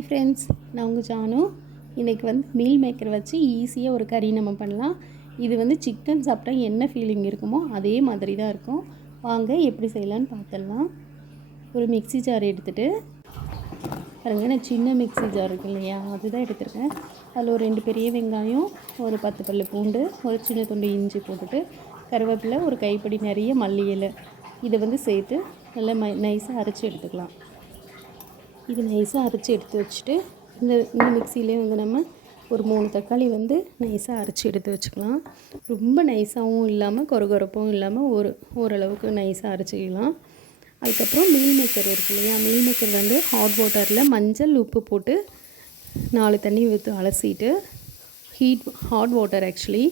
Hi friends, நான் உங்கள் ஜானு. இன்றைக்கி வந்து மீல் மேக்கர் வச்சு ஈஸியாக ஒரு கறி நம்ம பண்ணலாம். இது வந்து சிக்கன் சாப்பிட்டா என்ன ஃபீலிங் இருக்குமோ அதே மாதிரி தான் இருக்கும். வாங்க எப்படி செய்யலான்னு பார்த்துடலாம். ஒரு மிக்ஸி ஜார் எடுத்துகிட்டு பாருங்கள், நான் சின்ன மிக்ஸி ஜார் இருக்கு இல்லையா, அதுதான் எடுத்துருக்கேன். அதில் ஒரு 2 பெரிய வெங்காயம், ஒரு 10 பல்லு பூண்டு, ஒரு சின்ன துண்டு இஞ்சி போட்டுட்டு, கருவேப்பிலை, ஒரு கைப்பிடி நிறைய மல்லி இலை இதை வந்து சேர்த்து நல்லா நைஸாக அரைச்சி எடுத்துக்கலாம். இது நைஸாக அரைச்சி எடுத்து வச்சுட்டு இந்த மிக்சியிலே வந்து நம்ம ஒரு 3 தக்காளி வந்து நைஸாக அரைச்சி எடுத்து வச்சுக்கலாம். ரொம்ப நைஸாகவும் இல்லாமல் கொரகொரப்பும் இல்லாமல் ஓரளவுக்கு நைஸாக அரைச்சிக்கலாம். அதுக்கப்புறம் மீல் மேக்கர் இருக்கு இல்லையா, மீல் மேக்கர் வந்து ஹாட் வாட்டரில் மஞ்சள் உப்பு போட்டு 4 தண்ணி ஊற்றி அலசிட்டு ஹாட் வாட்டர் ஆக்சுவலி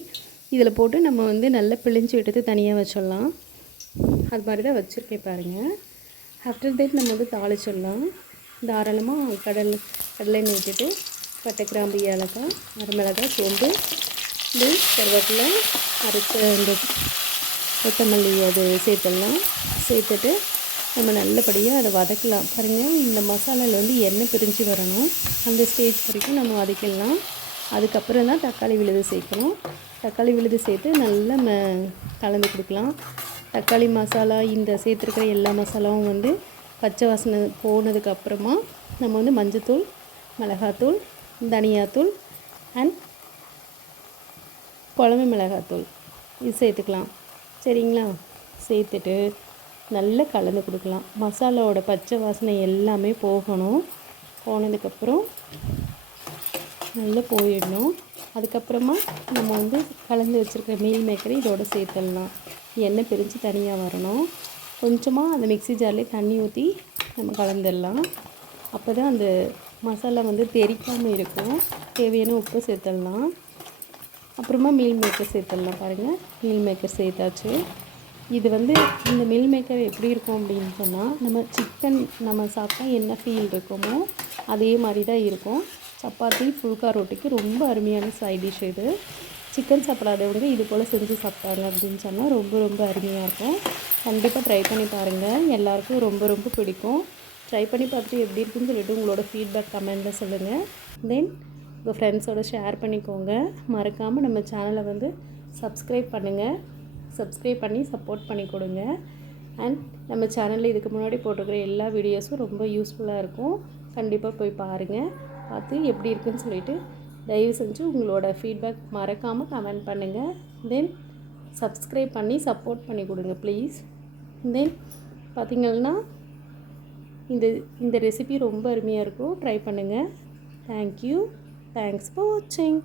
இதில் போட்டு நம்ம வந்து நல்லா பிழிஞ்சு எடுத்து தனியாக வச்சிடலாம். அது மாதிரி தான் வச்சுருக்கேன் பாருங்கள். ஆஃப்டர் தட் நம்ம வந்து தாளிச்சிடலாம். தாராளமாக கடலை எண்ணெய் விட்டுட்டு பட்டை, கிராம்பு, ஏலக்காய், வரமிளகாய், சோம்பு, கருவேப்பிலை, அரைச்ச இந்த கொத்தமல்லி அது சேர்த்துடலாம். சேர்த்துட்டு நம்ம நல்லபடியாக அதை வதக்கலாம். பாருங்கள், இந்த மசாலாவில் வந்து எண்ணெய் பிரிஞ்சு வரணும். அந்த ஸ்டேஜ் வரைக்கும் நம்ம வதக்கிடலாம். அதுக்கப்புறம் தான் தக்காளி விழுது சேர்க்கணும். தக்காளி விழுது சேர்த்து நல்லா கலந்து கொடுக்கலாம். தக்காளி மசாலா இந்த சேர்த்துருக்கிற எல்லா மசாலாவும் வந்து பச்சை வாசனை போனதுக்கப்புறமா நம்ம வந்து மஞ்சத்தூள், மிளகாத்தூள், தனியாத்தூள் அண்ட் குழம்பு மிளகாத்தூள் இது சேர்த்துக்கலாம். சரிங்களா? சேர்த்துட்டு நல்லா கலந்து கொடுக்கலாம். மசாலாவோட பச்சை வாசனை எல்லாமே போகணும். போனதுக்கப்புறம் நல்லா போயிடணும். அதுக்கப்புறமா நம்ம வந்து கலந்து வச்சுருக்கிற மீல் மேக்கரை இதோடு சேர்த்துடலாம். எண்ணெய் பிரிஞ்சு தனியாக வரணும். கொஞ்சமாக அந்த மிக்ஸி ஜார்லேயே தண்ணி ஊற்றி நம்ம கலந்துடலாம். அப்போ தான் அந்த மசாலா வந்து தெறிக்காமல் இருக்கும். தேவையான உப்பு சேர்த்துடலாம். அப்புறமா மீல் மேக்கர் சேர்த்துடலாம். பாருங்கள், மீல் மேக்கர் சேர்த்தாச்சு. இது வந்து இந்த மீல் மேக்கர் எப்படி இருக்கும் அப்படின்னு சொன்னால், நம்ம சிக்கன் நம்ம சாப்பிட்டா என்ன ஃபீல் இருக்குமோ அதே மாதிரி தான் இருக்கும். சப்பாத்தி, புல்கா ரொட்டிக்கு ரொம்ப அருமையான சைட் டிஷ் இது. சிக்கன் சாப்பிடாதவங்க இது போல் செஞ்சு சாப்பிட்டாங்க அப்படின்னு சொன்னால் ரொம்ப ரொம்ப அருமையாக இருக்கும். கண்டிப்பாக ட்ரை பண்ணி பாருங்கள். எல்லாருக்கும் ரொம்ப ரொம்ப பிடிக்கும். ட்ரை பண்ணி பார்த்துட்டு எப்படி இருக்குன்னு சொல்லிவிட்டு உங்களோட ஃபீட்பேக் கமெண்ட்டில் சொல்லுங்கள். தென் உங்கள் ஃப்ரெண்ட்ஸோடு ஷேர் பண்ணிக்கோங்க. மறக்காமல் நம்ம சேனலை வந்து சப்ஸ்கிரைப் பண்ணுங்கள். சப்ஸ்கிரைப் பண்ணி சப்போர்ட் பண்ணி கொடுங்க. அண்ட் நம்ம சேனலில் இதுக்கு முன்னாடி போட்டிருக்கிற எல்லா வீடியோஸும் ரொம்ப யூஸ்ஃபுல்லாக இருக்கும். கண்டிப்பாக போய் பாருங்கள். பார்த்து எப்படி இருக்குன்னு சொல்லிவிட்டு தயவு செஞ்சு உங்களோட ஃபீட்பேக் மறக்காமல் கமெண்ட் பண்ணுங்கள். தென் சப்ஸ்கிரைப் பண்ணி சப்போர்ட் பண்ணி கொடுங்க ப்ளீஸ். தென் பார்த்திங்கன்னா இந்த ரெசிபி ரொம்ப அருமையாக இருக்கும். ட்ரை பண்ணுங்கள். தேங்க்யூ. தேங்க்ஸ் ஃபார் வாட்சிங்.